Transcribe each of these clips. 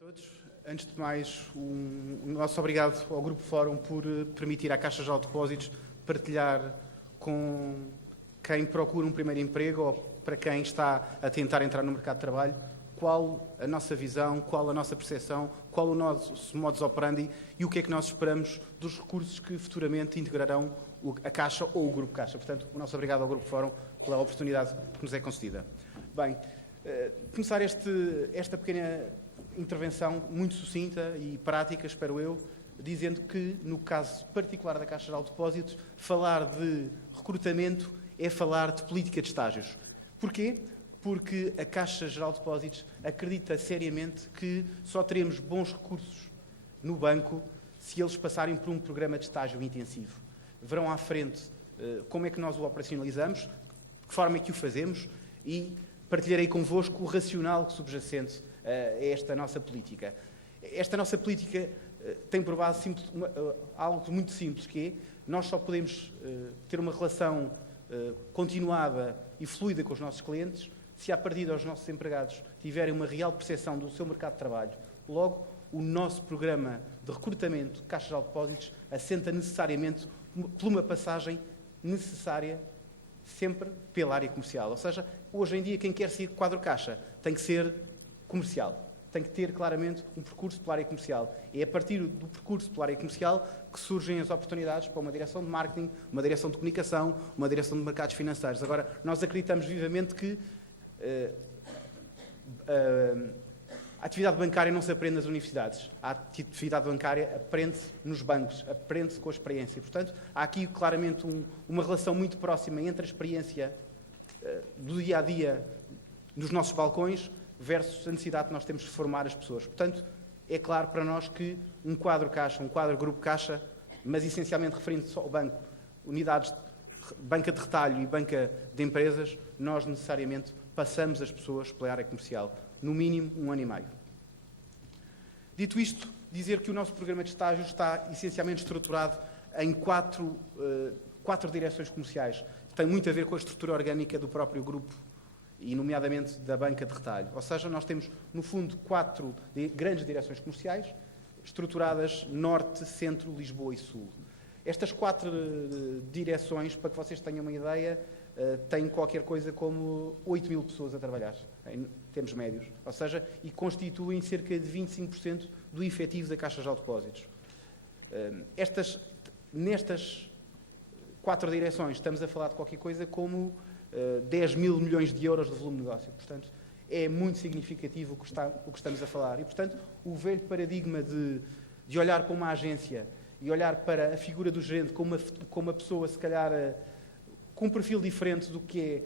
Todos, antes de mais, um nosso obrigado ao Grupo Fórum por permitir à Caixa Geral de Depósitos partilhar com quem procura um primeiro emprego ou para quem está a tentar entrar no mercado de trabalho, qual a nossa visão, qual a nossa percepção, qual o nosso modus operandi e o que é que nós esperamos dos recursos que futuramente integrarão a Caixa ou o Grupo Caixa. Portanto, o nosso obrigado ao Grupo Fórum pela oportunidade que nos é concedida. Bem, começar esta pequena intervenção muito sucinta e prática, espero eu, dizendo que, no caso particular da Caixa Geral de Depósitos, falar de recrutamento é falar de política de estágios. Porquê? Porque a Caixa Geral de Depósitos acredita seriamente que só teremos bons recursos no banco se eles passarem por um programa de estágio intensivo. Verão à frente como é que nós o operacionalizamos, de que forma é que o fazemos e partilharei convosco o racional subjacente a esta nossa política. Esta nossa política tem por base algo muito simples, que é nós só podemos ter uma relação continuada e fluida com os nossos clientes se, à partida, os nossos empregados tiverem uma real percepção do seu mercado de trabalho. Logo, o nosso programa de recrutamento de Caixa Geral de Depósitos assenta necessariamente por uma passagem necessária sempre pela área comercial. Ou seja, hoje em dia, quem quer ser quadro caixa tem que ser comercial. Tem que ter claramente um percurso pela área comercial. É a partir do percurso pela área comercial que surgem as oportunidades para uma direção de marketing, uma direção de comunicação, uma direção de mercados financeiros. Agora, nós acreditamos vivamente que a atividade bancária não se aprende nas universidades. A atividade bancária aprende-se nos bancos, aprende-se com a experiência. Portanto, há aqui claramente uma relação muito próxima entre a experiência do dia-a-dia dos nossos balcões versus a necessidade que nós temos de formar as pessoas. Portanto, é claro para nós que um quadro caixa, um quadro grupo caixa, mas essencialmente referindo-se ao banco, unidades, banca de retalho e banca de empresas, nós necessariamente passamos as pessoas pela área comercial, no mínimo 1 ano e meio. Dito isto, dizer que o nosso programa de estágio está essencialmente estruturado em quatro direções comerciais. Tem muito a ver com a estrutura orgânica do próprio grupo e, nomeadamente, da banca de retalho. Ou seja, nós temos, no fundo, 4 grandes direções comerciais, estruturadas Norte, Centro, Lisboa e Sul. Estas 4 direções, para que vocês tenham uma ideia, têm qualquer coisa como 8.000 pessoas a trabalhar, em termos médios. Ou seja, e constituem cerca de 25% do efetivo da Caixa Geral de Depósitos. Nestas 4 direções, estamos a falar de qualquer coisa como 10 mil milhões de euros de volume de negócio. Portanto, é muito significativo o que estamos a falar. E, portanto, o velho paradigma de olhar para uma agência e olhar para a figura do gerente como uma pessoa, se calhar, com um perfil diferente do que é,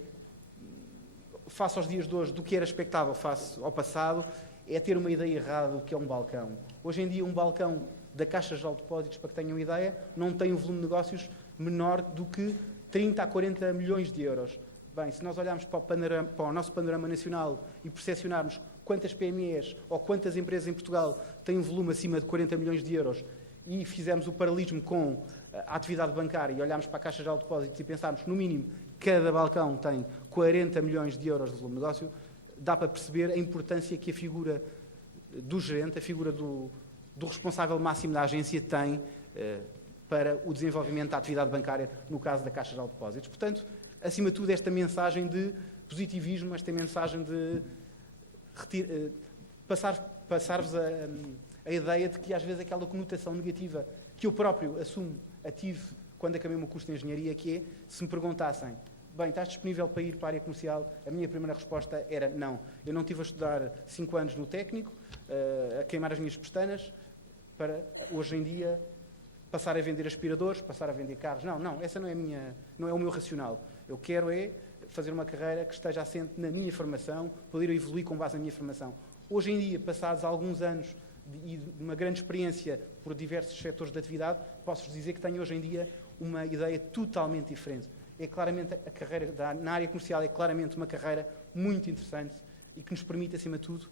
face aos dias de hoje, do que era expectável face ao passado, é ter uma ideia errada do que é um balcão. Hoje em dia, um balcão da Caixa Geral de Depósitos, para que tenham ideia, não tem um volume de negócios menor do que 30 a 40 milhões de euros. Bem, se nós olharmos para o nosso panorama nacional e percepcionarmos quantas PMEs ou quantas empresas em Portugal têm um volume acima de 40 milhões de euros e fizermos o paralelismo com a atividade bancária e olharmos para a Caixa Geral de Depósitos e pensarmos, no mínimo, cada balcão tem 40 milhões de euros de volume de negócio, dá para perceber a importância que a figura do gerente, a figura do responsável máximo da agência tem para o desenvolvimento da atividade bancária, no caso da Caixa Geral de Depósitos. Portanto, acima de tudo, esta mensagem de positivismo, esta mensagem de passar-vos a ideia de que, às vezes, aquela conotação negativa que eu próprio tive quando acabei o meu curso de Engenharia, que é, se me perguntassem, bem, estás disponível para ir para a área comercial? A minha primeira resposta era não. Eu não estive a estudar 5 anos no técnico, a queimar as minhas pestanas, para, hoje em dia, passar a vender aspiradores, passar a vender carros. Não, essa não é o meu racional. Eu quero fazer uma carreira que esteja assente na minha formação, poder evoluir com base na minha formação. Hoje em dia, passados alguns anos e de uma grande experiência por diversos setores de atividade, posso-vos dizer que tenho hoje em dia uma ideia totalmente diferente. É claramente a carreira na área comercial é claramente uma carreira muito interessante e que nos permite, acima de tudo,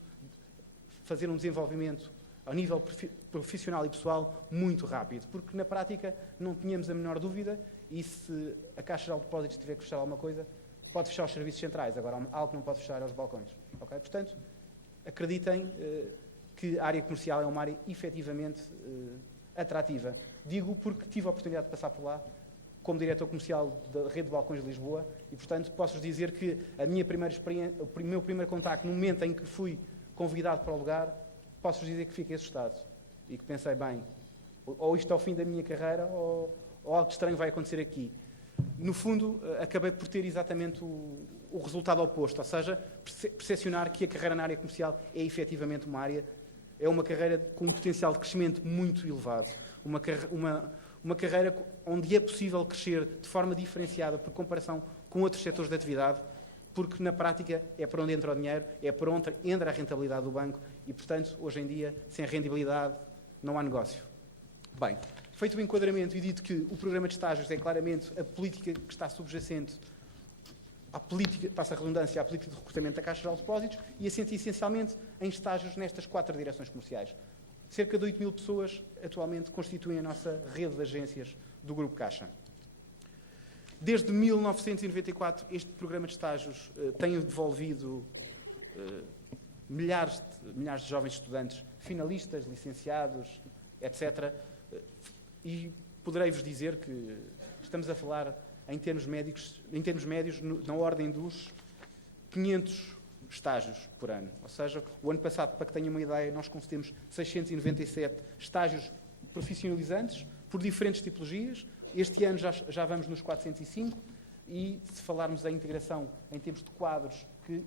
fazer um desenvolvimento ao nível profissional e pessoal muito rápido, porque na prática não tínhamos a menor dúvida e se a Caixa Geral de Depósitos tiver que fechar alguma coisa, pode fechar os serviços centrais, agora algo que não pode fechar é os balcões. Okay? Portanto, acreditem que a área comercial é uma área efetivamente atrativa. Digo porque tive a oportunidade de passar por lá como diretor comercial da Rede de Balcões de Lisboa e, portanto, posso-vos dizer que a minha primeira experiência, o meu primeiro contacto, no momento em que fui convidado para o lugar, posso-vos dizer que fiquei assustado e que pensei, bem, ou isto é o fim da minha carreira ou algo estranho vai acontecer aqui. No fundo, acabei por ter exatamente o resultado oposto, ou seja, percepcionar que a carreira na área comercial é efetivamente é uma carreira com um potencial de crescimento muito elevado, uma carreira onde é possível crescer de forma diferenciada por comparação com outros setores de atividade, porque na prática é para onde entra o dinheiro, é para onde entra a rentabilidade do banco e, portanto, hoje em dia, sem rendibilidade não há negócio. Bem, feito o enquadramento e dito que o programa de estágios é claramente a política que está subjacente à política, passa a redundância, à política de recrutamento da Caixa Geral de Depósitos e assente essencialmente em estágios nestas 4 direções comerciais. Cerca de 8.000 pessoas atualmente constituem a nossa rede de agências do Grupo Caixa. Desde 1994, este programa de estágios tem devolvido milhares de jovens estudantes, finalistas, licenciados, etc. E poderei-vos dizer que estamos a falar em termos médios na ordem dos 500 estágios por ano. Ou seja, o ano passado, para que tenham uma ideia, nós concedemos 697 estágios profissionalizantes por diferentes tipologias. Este ano já vamos nos 405 e, se falarmos da integração em termos de quadros que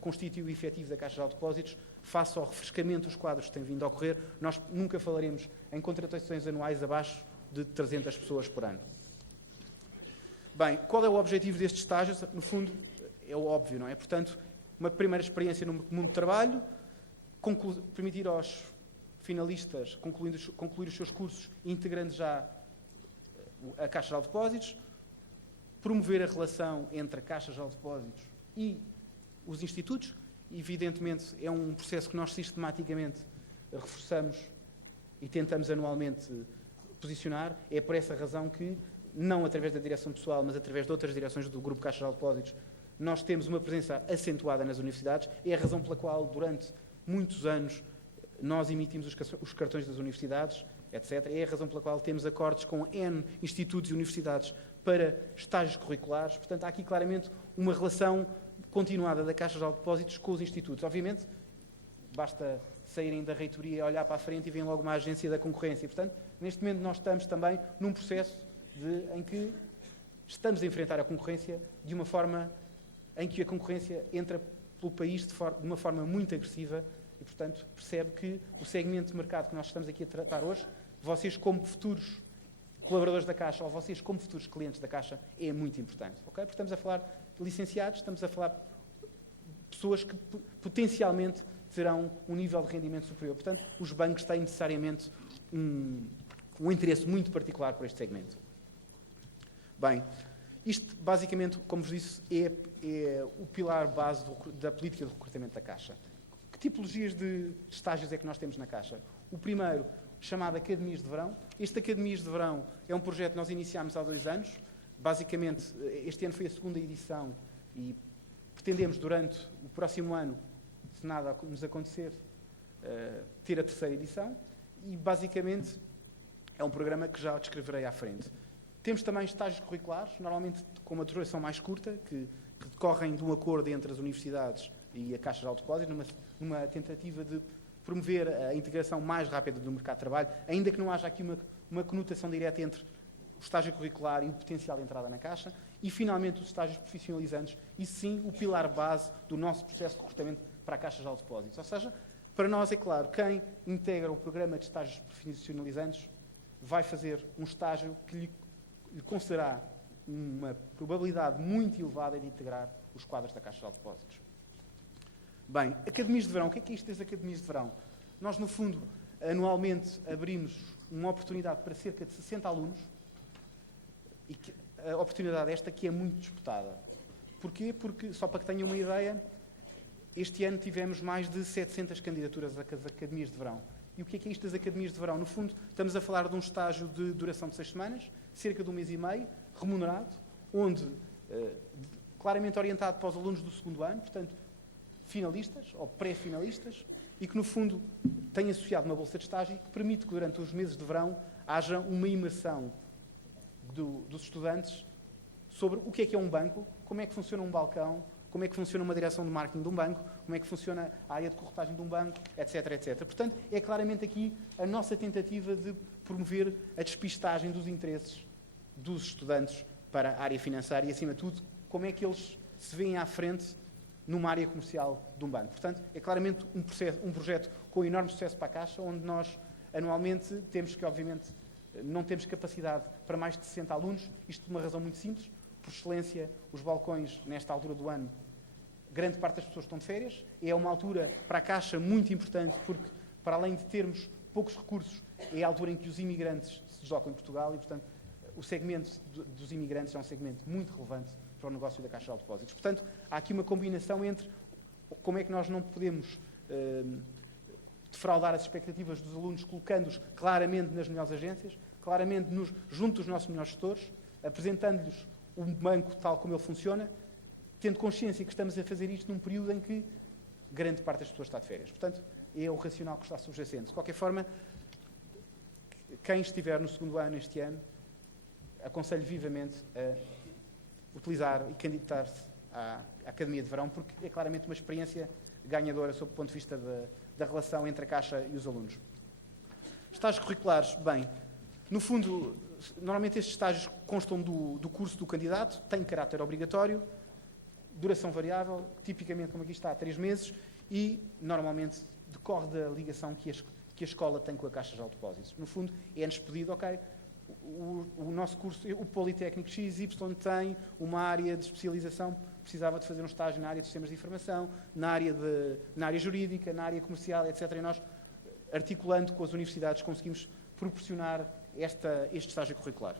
constitui o efetivo da Caixa Geral de Depósitos, face ao refrescamento dos quadros que têm vindo a ocorrer, nós nunca falaremos em contratações anuais abaixo de 300 pessoas por ano. Bem, qual é o objetivo destes estágios? No fundo, é o óbvio, não é? Portanto, uma primeira experiência no mundo do trabalho, permitir aos finalistas concluir os seus cursos integrando já a Caixa Geral de Depósitos, promover a relação entre a Caixa Geral de Depósitos e os institutos. Evidentemente, é um processo que nós sistematicamente reforçamos e tentamos anualmente posicionar. É por essa razão que, não através da direção pessoal, mas através de outras direções do Grupo Caixa Geral de Depósitos, nós temos uma presença acentuada nas universidades. É a razão pela qual, durante muitos anos, nós emitimos os cartões das universidades, etc. É a razão pela qual temos acordos com N institutos e universidades para estágios curriculares. Portanto, há aqui claramente uma relação continuada da Caixa Geral de Depósitos com os institutos. Obviamente, basta saírem da reitoria e olhar para a frente e vem logo uma agência da concorrência. Portanto, neste momento nós estamos também num processo em que estamos a enfrentar a concorrência de uma forma em que a concorrência entra pelo país de uma forma muito agressiva e, portanto, percebe que o segmento de mercado que nós estamos aqui a tratar hoje, vocês como futuros colaboradores da Caixa ou vocês como futuros clientes da Caixa, é muito importante. Okay? Porque estamos a falar de licenciados, estamos a falar de pessoas que potencialmente terão um nível de rendimento superior. Portanto, os bancos têm necessariamente um interesse muito particular por este segmento. Bem, isto basicamente, como vos disse, é o pilar base da política de recrutamento da Caixa. Que tipologias de estágios é que nós temos na Caixa? O primeiro, chamado Academias de Verão. Este Academias de Verão é um projeto que nós iniciámos há 2 anos. Basicamente, este ano foi a 2ª edição e pretendemos, durante o próximo ano, se nada nos acontecer, ter a 3ª edição. E, basicamente, é um programa que já descreverei à frente. Temos também estágios curriculares, normalmente com uma duração mais curta, que decorrem de um acordo entre as universidades e a Caixa Geral de Depósitos, numa tentativa de promover a integração mais rápida do mercado de trabalho, ainda que não haja aqui uma conotação direta entre o estágio curricular e o potencial de entrada na Caixa. E, finalmente, os estágios profissionalizantes, e sim o pilar base do nosso processo de recrutamento para a Caixa Geral de Depósitos. Ou seja, para nós, é claro, quem integra o programa de estágios profissionalizantes vai fazer um estágio que lhe concederá uma probabilidade muito elevada de integrar os quadros da Caixa Geral de Depósitos. Bem, Academias de Verão. O que é isto das Academias de Verão? Nós, no fundo, anualmente abrimos uma oportunidade para cerca de 60 alunos e a oportunidade esta que é muito disputada. Porquê? Porque, só para que tenham uma ideia, este ano tivemos mais de 700 candidaturas às Academias de Verão. E o que é isto das Academias de Verão? No fundo, estamos a falar de um estágio de duração de 6 semanas, cerca de 1 mês e meio, remunerado, onde, claramente orientado para os alunos do 2º ano, portanto, finalistas ou pré-finalistas e que, no fundo, tem associado uma bolsa de estágio que permite que, durante os meses de verão, haja uma imersão dos estudantes sobre o que é um banco, como é que funciona um balcão, como é que funciona uma direção de marketing de um banco, como é que funciona a área de corretagem de um banco, etc, etc. Portanto, é claramente aqui a nossa tentativa de promover a despistagem dos interesses dos estudantes para a área financeira e, acima de tudo, como é que eles se veem à frente numa área comercial de um banco. Portanto, é claramente um projeto com enorme sucesso para a Caixa, onde nós, anualmente, temos que, obviamente, não temos capacidade para mais de 60 alunos, isto por uma razão muito simples. Por excelência, os balcões, nesta altura do ano, grande parte das pessoas estão de férias. É uma altura para a Caixa muito importante, porque, para além de termos poucos recursos, é a altura em que os imigrantes se deslocam em Portugal e, portanto, o segmento dos imigrantes é um segmento muito relevante para o negócio da Caixa de Depósitos. Portanto, há aqui uma combinação entre como é que nós não podemos defraudar as expectativas dos alunos, colocando-os claramente nas melhores agências, claramente junto dos nossos melhores gestores, apresentando-lhes um banco tal como ele funciona, tendo consciência que estamos a fazer isto num período em que grande parte das pessoas está de férias. Portanto, é o racional que está subjacente. De qualquer forma, quem estiver no segundo ano este ano, aconselho vivamente a utilizar e candidatar-se à Academia de Verão, porque é claramente uma experiência ganhadora sob o ponto de vista da relação entre a Caixa e os alunos. Estágios curriculares, bem, no fundo, normalmente estes estágios constam do curso do candidato, têm caráter obrigatório, duração variável, tipicamente, como aqui está, 3 meses, e normalmente decorre da ligação que a escola tem com a Caixa de Depósitos. No fundo, é-nos pedido, ok, o nosso curso, o Politécnico XY tem uma área de especialização, precisava de fazer um estágio na área de sistemas de informação, na área jurídica, na área comercial, etc. E nós, articulando com as universidades, conseguimos proporcionar este estágio curricular.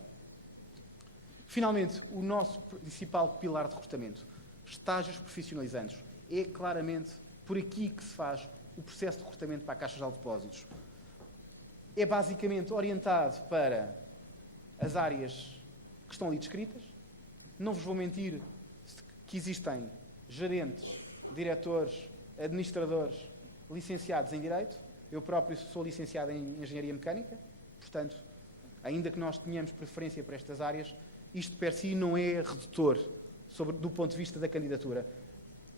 Finalmente, o nosso principal pilar de recrutamento, estágios profissionalizantes. É claramente por aqui que se faz o processo de recrutamento para a Caixa de Depósitos. É basicamente orientado para as áreas que estão ali descritas. Não vos vou mentir que existem gerentes, diretores, administradores, licenciados em Direito. Eu próprio sou licenciado em Engenharia Mecânica, portanto, ainda que nós tenhamos preferência para estas áreas, isto per si não é redutor do ponto de vista da candidatura.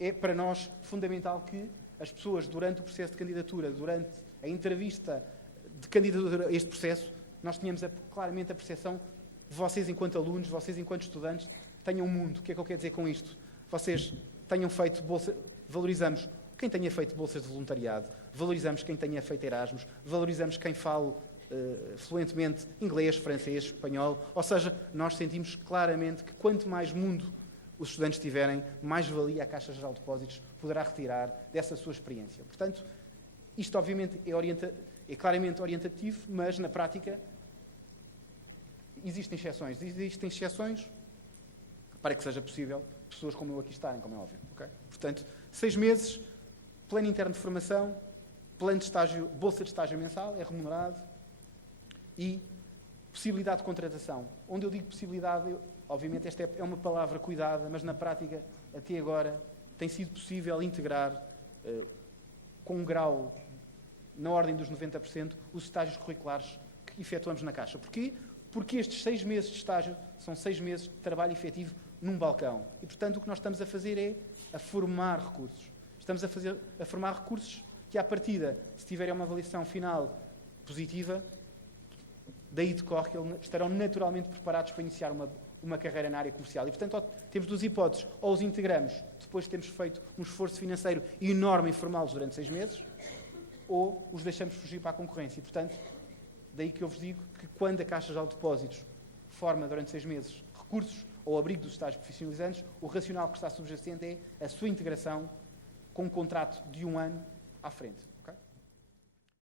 É para nós fundamental que as pessoas, durante o processo de candidatura, durante a entrevista de candidatura a este processo, nós tenhamos claramente a percepção de vocês enquanto alunos, vocês enquanto estudantes, tenham um mundo. O que é que eu quero dizer com isto? Vocês tenham feito valorizamos quem tenha feito bolsas de voluntariado, valorizamos quem tenha feito Erasmus, valorizamos quem fale fluentemente inglês, francês, espanhol, ou seja, nós sentimos claramente que quanto mais mundo os estudantes tiverem, mais valia a Caixa Geral de Depósitos poderá retirar dessa sua experiência. Portanto, isto obviamente é claramente orientativo, mas na prática existem exceções. Existem exceções para que seja possível pessoas como eu aqui estarem, como é óbvio. Okay? Portanto, 6 meses, plano interno de formação, plano de estágio, bolsa de estágio mensal, é remunerado, e possibilidade de contratação. Onde eu digo possibilidade, obviamente esta é uma palavra cuidada, mas na prática, até agora, tem sido possível integrar com um grau na ordem dos 90% os estágios curriculares que efetuamos na Caixa. Porquê? Porque estes 6 meses de estágio são 6 meses de trabalho efetivo num balcão. E, portanto, o que nós estamos a fazer é a formar recursos. Estamos a formar recursos que, à partida, se tiverem uma avaliação final positiva, daí decorre que eles estarão naturalmente preparados para iniciar uma carreira na área comercial. E, portanto, temos 2 hipóteses. Ou os integramos, depois de termos feito um esforço financeiro enorme em formá-los durante 6 meses, ou os deixamos fugir para a concorrência. E, portanto, daí que eu vos digo que quando a Caixa Geral de Depósitos forma durante 6 meses recursos ao abrigo dos estágios profissionalizantes, o racional que está subjacente é a sua integração com um contrato de 1 ano à frente.